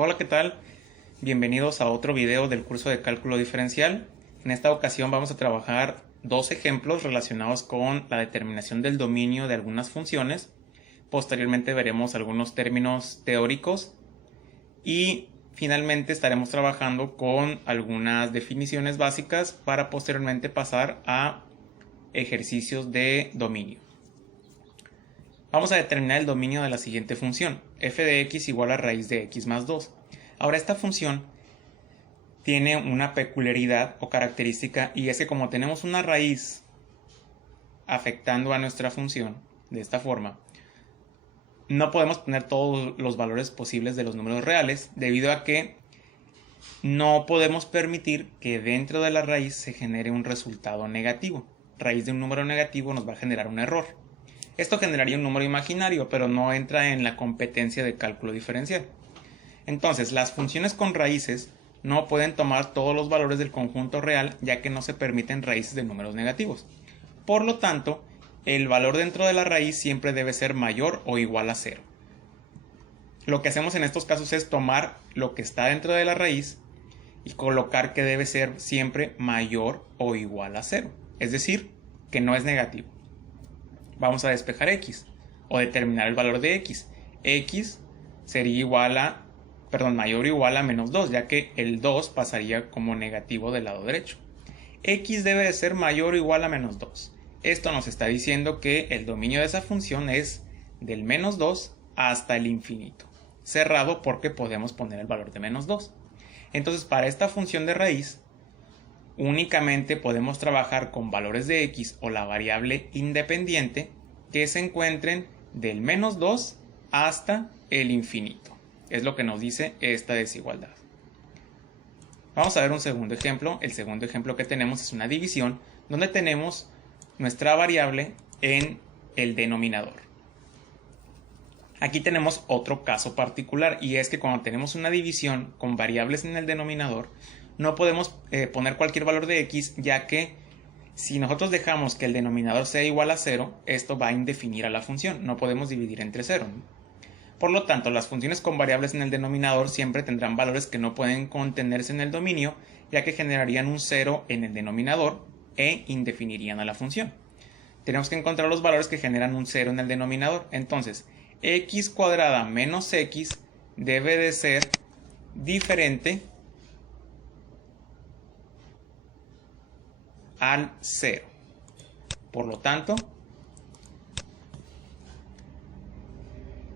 Hola, ¿qué tal? Bienvenidos a otro video del curso de cálculo diferencial. En esta ocasión vamos a trabajar dos ejemplos relacionados con la determinación del dominio de algunas funciones. Posteriormente veremos algunos términos teóricos y finalmente estaremos trabajando con algunas definiciones básicas para posteriormente pasar a ejercicios de dominio. Vamos a determinar el dominio de la siguiente función, f de x igual a raíz de x más 2. Ahora esta función tiene una peculiaridad o característica, y es que como tenemos una raíz afectando a nuestra función de esta forma, no podemos poner todos los valores posibles de los números reales, debido a que no podemos permitir que dentro de la raíz se genere un resultado negativo. Raíz de un número negativo nos va a generar un error. Esto generaría un número imaginario, pero no entra en la competencia de cálculo diferencial. Entonces, las funciones con raíces no pueden tomar todos los valores del conjunto real, ya que no se permiten raíces de números negativos. Por lo tanto, el valor dentro de la raíz siempre debe ser mayor o igual a 0. Lo que hacemos en estos casos es tomar lo que está dentro de la raíz y colocar que debe ser siempre mayor o igual a 0. Es decir, que no es negativo. Vamos a despejar x o determinar el valor de x. X sería mayor o igual a menos 2, ya que el 2 pasaría como negativo del lado derecho. X debe de ser mayor o igual a menos 2. Esto nos está diciendo que el dominio de esa función es del menos 2 hasta el infinito, cerrado porque podemos poner el valor de menos 2. Entonces, para esta función de raíz, únicamente podemos trabajar con valores de x o la variable independiente que se encuentren del menos 2 hasta el infinito. Es lo que nos dice esta desigualdad. Vamos a ver un segundo ejemplo. El segundo ejemplo que tenemos es una división donde tenemos nuestra variable en el denominador. Aquí tenemos otro caso particular, y es que cuando tenemos una división con variables en el denominador, no podemos poner cualquier valor de x, ya que si nosotros dejamos que el denominador sea igual a 0, esto va a indefinir a la función. No podemos dividir entre 0, ¿no? Por lo tanto, las funciones con variables en el denominador siempre tendrán valores que no pueden contenerse en el dominio, ya que generarían un 0 en el denominador e indefinirían a la función. Tenemos que encontrar los valores que generan un 0 en el denominador. Entonces, x cuadrada menos x debe de ser diferente al 0. Por lo tanto,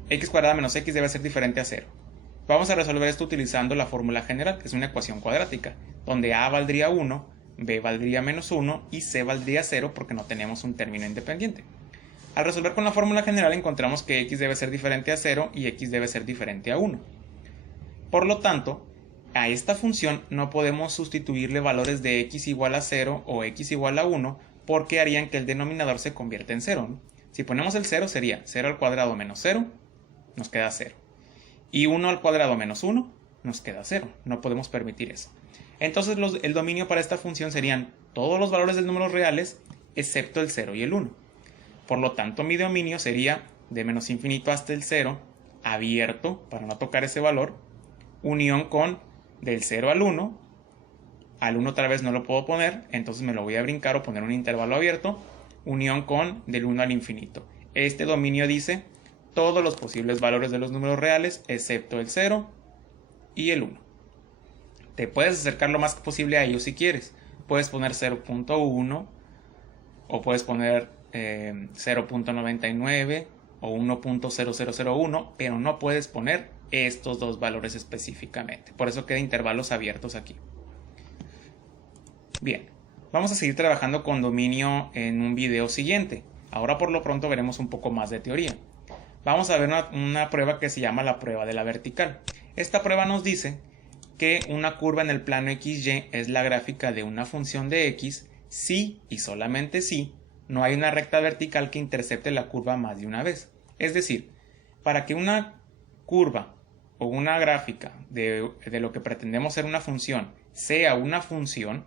x cuadrada menos x debe ser diferente a 0. Vamos a resolver esto utilizando la fórmula general, que es una ecuación cuadrática, donde a valdría 1, b valdría menos 1 y c valdría 0 porque no tenemos un término independiente. Al resolver con la fórmula general encontramos que x debe ser diferente a 0 y x debe ser diferente a 1. Por lo tanto, a esta función no podemos sustituirle valores de x igual a 0 o x igual a 1 porque harían que el denominador se convierta en 0, ¿no? Si ponemos el 0 sería 0 al cuadrado menos 0, nos queda 0. Y 1 al cuadrado menos 1, nos queda 0. No podemos permitir eso. Entonces el dominio para esta función serían todos los valores del número reales excepto el 0 y el 1. Por lo tanto, mi dominio sería de menos infinito hasta el 0, abierto para no tocar ese valor, unión con del 0 al 1 otra vez no lo puedo poner, entonces me lo voy a brincar o poner un intervalo abierto, unión con del 1 al infinito. Este dominio dice todos los posibles valores de los números reales excepto el 0 y el 1. Te puedes acercar lo más posible a ellos si quieres. Puedes poner 0.1 o puedes poner 0.99 o 1.0001, pero no puedes poner estos dos valores específicamente. Por eso queda intervalos abiertos aquí. Bien, vamos a seguir trabajando con dominio en un video siguiente. Ahora por lo pronto veremos un poco más de teoría. Vamos a ver una prueba que se llama la prueba de la vertical. Esta prueba nos dice que una curva en el plano XY es la gráfica de una función de x si y solamente si no hay una recta vertical que intercepte la curva más de una vez. Es decir, para que una curva o una gráfica de lo que pretendemos ser una función sea una función,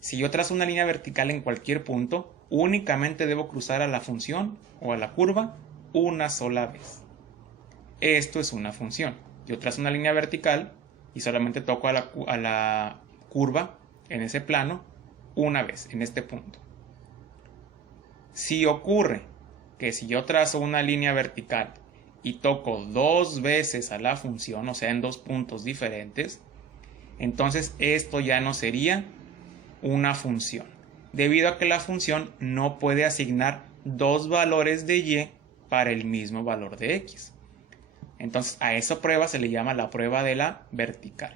si yo trazo una línea vertical en cualquier punto, únicamente debo cruzar a la función o a la curva una sola vez. Esto es una función. yo trazo una línea vertical y solamente toco a la curva en ese plano una vez, en este punto. Si ocurre que si yo trazo una línea vertical y toco 2 veces a la función, o sea, en 2 puntos diferentes, entonces esto ya no sería una función, debido a que la función no puede asignar 2 valores de y para el mismo valor de x. Entonces a esa prueba se le llama la prueba de la vertical.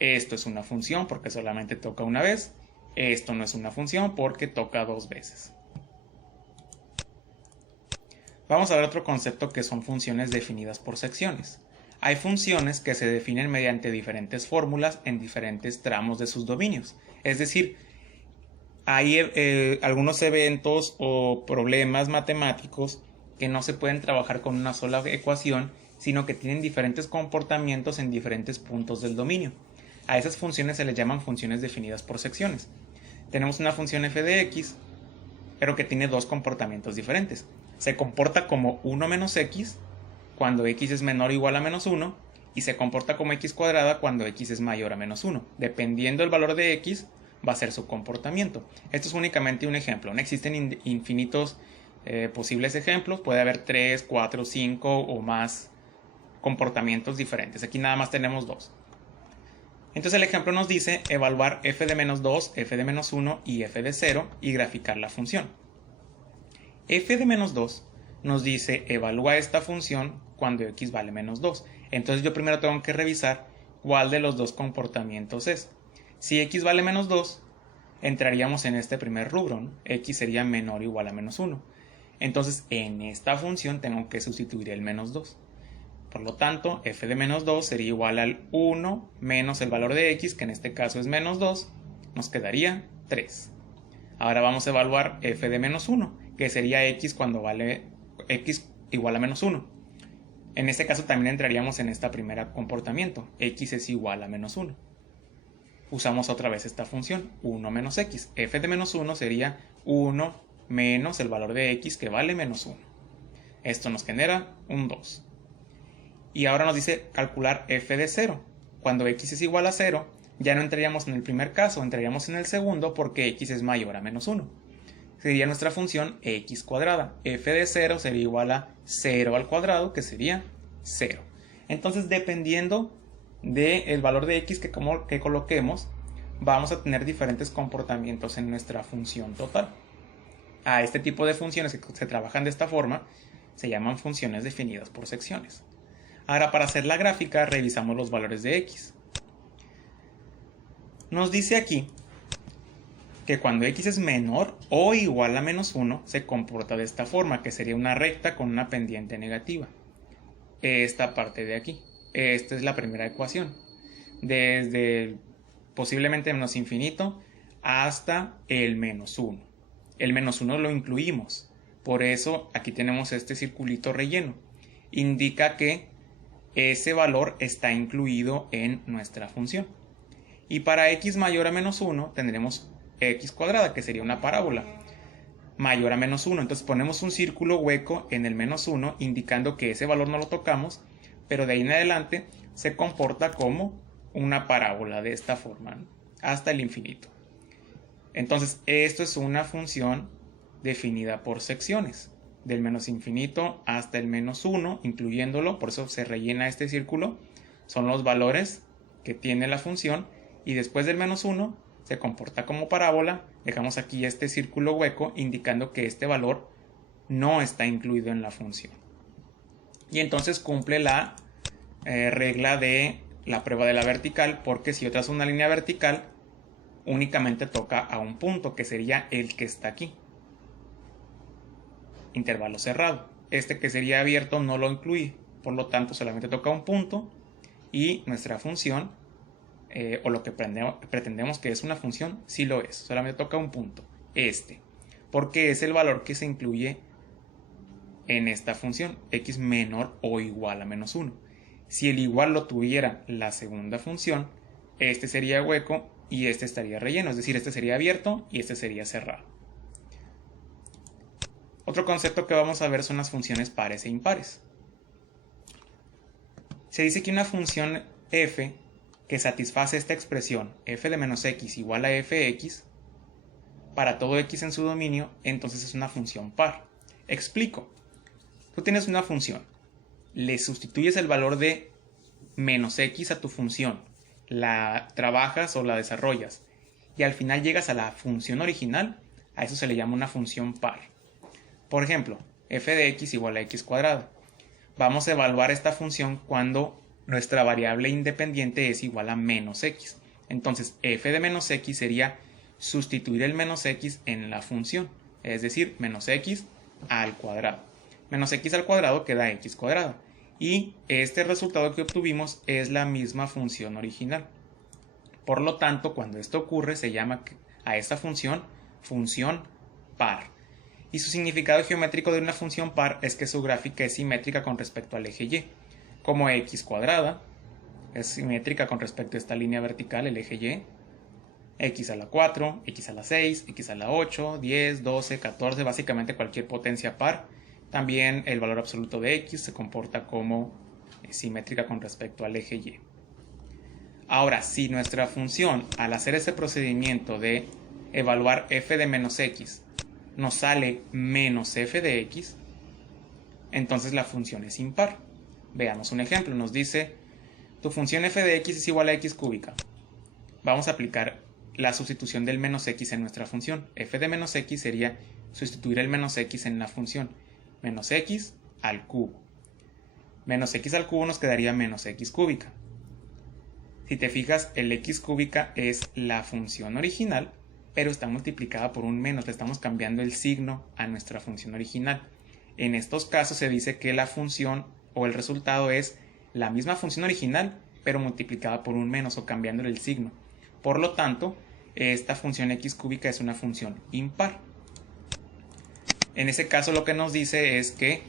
Esto es una función porque solamente toca una vez. Esto no es una función porque toca 2 veces. Vamos a ver otro concepto que son funciones definidas por secciones. Hay funciones que se definen mediante diferentes fórmulas en diferentes tramos de sus dominios. Es decir, hay algunos eventos o problemas matemáticos que no se pueden trabajar con una sola ecuación, sino que tienen diferentes comportamientos en diferentes puntos del dominio. A esas funciones se les llaman funciones definidas por secciones. Tenemos una función f de x, pero que tiene 2 comportamientos diferentes. Se comporta como 1 menos x cuando x es menor o igual a menos 1, y se comporta como x cuadrada cuando x es mayor a menos 1. Dependiendo del valor de x, va a ser su comportamiento. Esto es únicamente un ejemplo. No existen infinitos posibles ejemplos. Puede haber 3, 4, 5 o más comportamientos diferentes. Aquí nada más tenemos 2. Entonces el ejemplo nos dice evaluar f de menos 2, f de menos 1 y f de 0 y graficar la función. F de menos 2 nos dice evalúa esta función cuando x vale menos 2. Entonces yo primero tengo que revisar cuál de los 2 comportamientos es. Si x vale menos 2, entraríamos en este primer rubro, ¿no? X sería menor o igual a menos 1. Entonces en esta función tengo que sustituir el menos 2. Por lo tanto, f de menos 2 sería igual al 1 menos el valor de x, que en este caso es menos 2, nos quedaría 3. Ahora vamos a evaluar f de menos 1, que sería x cuando vale x igual a menos 1. En este caso también entraríamos en este primer comportamiento, x es igual a menos 1. Usamos otra vez esta función, 1 menos x. F de menos 1 sería 1 menos el valor de x, que vale menos 1. Esto nos genera un 2. Y ahora nos dice calcular f de 0. Cuando x es igual a 0, ya no entraríamos en el primer caso, entraríamos en el segundo porque x es mayor a menos 1. Sería nuestra función x cuadrada. F de 0 sería igual a 0 al cuadrado, que sería 0. Entonces, dependiendo del valor de x que coloquemos, vamos a tener diferentes comportamientos en nuestra función total. A este tipo de funciones que se trabajan de esta forma se llaman funciones definidas por secciones. Ahora, para hacer la gráfica, revisamos los valores de x. Nos dice aquí que cuando x es menor o igual a menos 1, se comporta de esta forma, que sería una recta con una pendiente negativa. Esta parte de aquí. Esta es la primera ecuación. Desde posiblemente menos infinito hasta el menos 1. El menos 1 lo incluimos. Por eso aquí tenemos este circulito relleno. Indica que ese valor está incluido en nuestra función. Y para x mayor a menos 1 tendremos x cuadrada, que sería una parábola mayor a menos 1. Entonces ponemos un círculo hueco en el menos 1, indicando que ese valor no lo tocamos, pero de ahí en adelante se comporta como una parábola de esta forma, ¿no? Hasta el infinito. Entonces esto es una función definida por secciones, del menos infinito hasta el menos 1, incluyéndolo, por eso se rellena este círculo, son los valores que tiene la función, y después del menos 1 se comporta como parábola. Dejamos aquí este círculo hueco indicando que este valor no está incluido en la función. Y entonces cumple la regla de la prueba de la vertical, porque si yo trazo una línea vertical, únicamente toca a un punto, que sería el que está aquí. Intervalo cerrado. Este que sería abierto no lo incluye, por lo tanto solamente toca un punto, y nuestra función, o lo que pretendemos que es una función, sí lo es, solamente toca un punto, porque es el valor que se incluye en esta función, x menor o igual a menos 1. Si el igual lo tuviera la segunda función, este sería hueco y este estaría relleno, es decir, este sería abierto y este sería cerrado. Otro concepto que vamos a ver son las funciones pares e impares. Se dice que una función f que satisface esta expresión f de menos x igual a fx para todo x en su dominio, entonces es una función par. Explico. Tú tienes una función, le sustituyes el valor de menos x a tu función, la trabajas o la desarrollas y al final llegas a la función original. A eso se le llama una función par. Por ejemplo, f de x igual a x cuadrado. Vamos a evaluar esta función cuando nuestra variable independiente es igual a menos x. Entonces f de menos x sería sustituir el menos x en la función, es decir, menos x al cuadrado. Menos x al cuadrado queda x cuadrado. Y este resultado que obtuvimos es la misma función original. Por lo tanto, cuando esto ocurre, se llama a esta función función par. Y su significado geométrico de una función par es que su gráfica es simétrica con respecto al eje y. Como x cuadrada es simétrica con respecto a esta línea vertical, el eje y, x a la 4, x a la 6, x a la 8, 10, 12, 14, básicamente cualquier potencia par. También el valor absoluto de x se comporta como simétrica con respecto al eje y. Ahora, si nuestra función, al hacer ese procedimiento de evaluar f de menos x, nos sale menos f de x, entonces la función es impar. Veamos un ejemplo. Nos dice, tu función f de x es igual a x cúbica. Vamos a aplicar la sustitución del menos x en nuestra función. F de menos x sería sustituir el menos x en la función. Menos x al cubo. Menos x al cubo nos quedaría menos x cúbica. Si te fijas, el x cúbica es la función original, pero está multiplicada por un menos. Le estamos cambiando el signo a nuestra función original. En estos casos se dice que la función o el resultado es la misma función original, pero multiplicada por un menos o cambiándole el signo. Por lo tanto, esta función x cúbica es una función impar. En ese caso lo que nos dice es que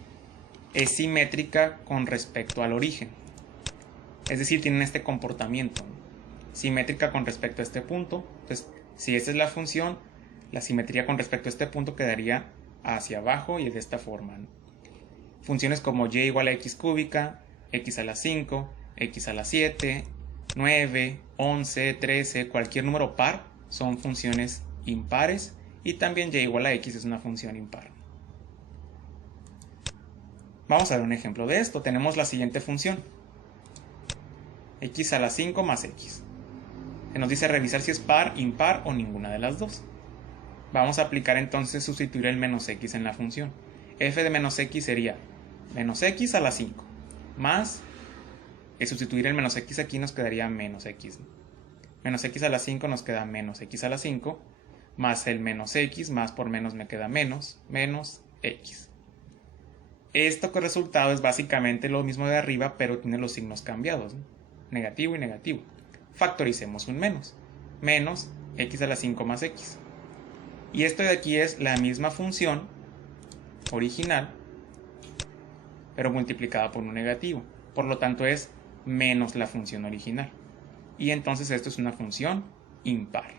es simétrica con respecto al origen. Es decir, tienen este comportamiento, ¿no? Simétrica con respecto a este punto. Entonces, si esta es la función, la simetría con respecto a este punto quedaría hacia abajo y de esta forma, ¿no? Funciones como y igual a x cúbica, x a la 5, x a la 7, 9, 11, 13, cualquier número par son funciones impares, y también y igual a x es una función impar. Vamos a ver un ejemplo de esto. Tenemos la siguiente función, x a la 5 más x. Se nos dice revisar si es par, impar o ninguna de las dos. Vamos a aplicar entonces sustituir el menos x en la función. F de menos x sería menos x a la 5 más, sustituir el menos x aquí nos quedaría menos x. Menos x a la 5 nos queda menos x a la 5 más el menos x, más por menos me queda menos x. Esto que resultado es básicamente lo mismo de arriba, pero tiene los signos cambiados, ¿no? Negativo y negativo. Factoricemos un menos. Menos x a la 5 más x. Y esto de aquí es la misma función original, pero multiplicada por un negativo. Por lo tanto es menos la función original. Y entonces esto es una función impar.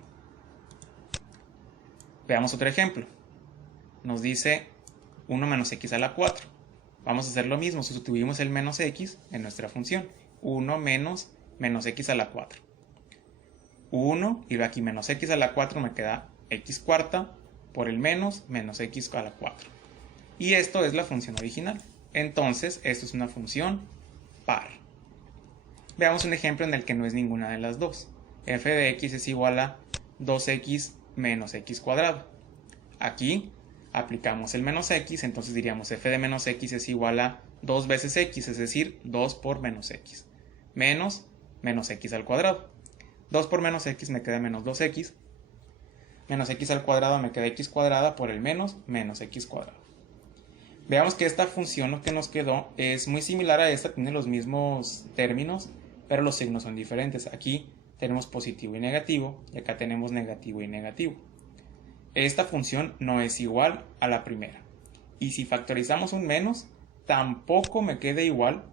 Veamos otro ejemplo. Nos dice 1 menos x a la 4. Vamos a hacer lo mismo. Sustituimos el menos x en nuestra función. 1 menos x a la 4. 1 y aquí menos x a la 4 me queda x cuarta por el menos x a la 4. Y esto es la función original. Entonces esto es una función par. Veamos un ejemplo en el que no es ninguna de las dos. F de x es igual a 2x menos x cuadrado. Aquí aplicamos el menos x, entonces diríamos f de menos x es igual a 2 veces x, es decir, 2 por menos x. Menos x al cuadrado. 2 por menos x me queda menos 2x. Menos x al cuadrado me queda x cuadrada por el menos x cuadrado. Veamos que esta función lo que nos quedó es muy similar a esta, tiene los mismos términos, pero los signos son diferentes. Aquí tenemos positivo y negativo, y acá tenemos negativo y negativo. Esta función no es igual a la primera. Y si factorizamos un menos, tampoco me queda igual,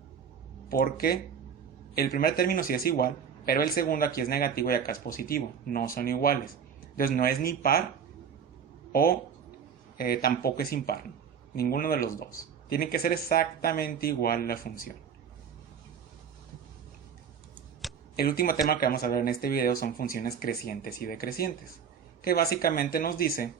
porque el primer término sí es igual, pero el segundo aquí es negativo y acá es positivo. No son iguales. Entonces no es ni par o tampoco es impar. Ninguno de los dos. Tiene que ser exactamente igual la función. El último tema que vamos a ver en este video son funciones crecientes y decrecientes, que básicamente nos dice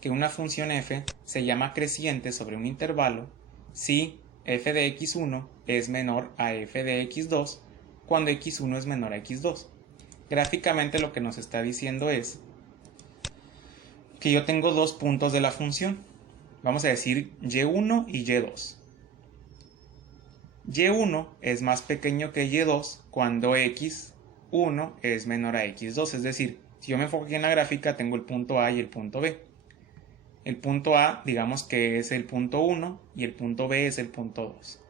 que una función f se llama creciente sobre un intervalo si f de x1 es menor a f de x2 cuando x1 es menor a x2. Gráficamente lo que nos está diciendo es que yo tengo dos puntos de la función. Vamos a decir y1 y y2. y1 es más pequeño que y2 cuando x1 es menor a x2. Es decir, si yo me enfoco aquí en la gráfica, tengo el punto A y el punto B. El punto A, digamos que es el punto 1 y el punto B es el punto 2.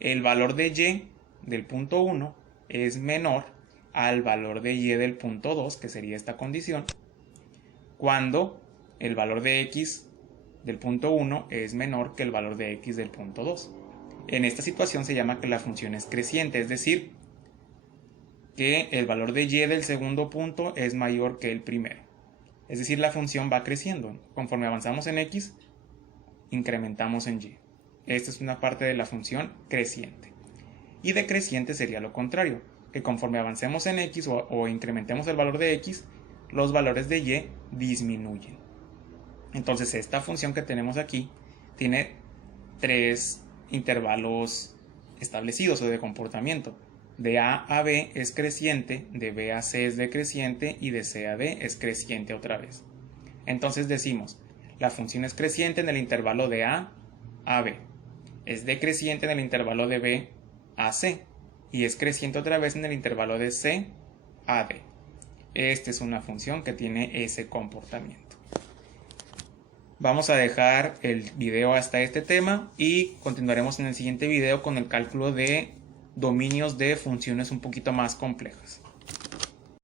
El valor de y del punto 1 es menor al valor de y del punto 2, que sería esta condición, cuando el valor de x del punto 1 es menor que el valor de x del punto 2. En esta situación se llama que la función es creciente, es decir, que el valor de y del segundo punto es mayor que el primero. Es decir, la función va creciendo. Conforme avanzamos en x, incrementamos en y. Esta es una parte de la función creciente. Y decreciente sería lo contrario, que conforme avancemos en x o incrementemos el valor de x, los valores de y disminuyen. Entonces esta función que tenemos aquí tiene tres intervalos establecidos o de comportamiento. De A a B es creciente, de B a C es decreciente y de C a D es creciente otra vez. Entonces decimos, la función es creciente en el intervalo de A a B, es decreciente en el intervalo de B a C y es creciente otra vez en el intervalo de C a D. Esta es una función que tiene ese comportamiento. Vamos a dejar el video hasta este tema y continuaremos en el siguiente video con el cálculo de dominios de funciones un poquito más complejas.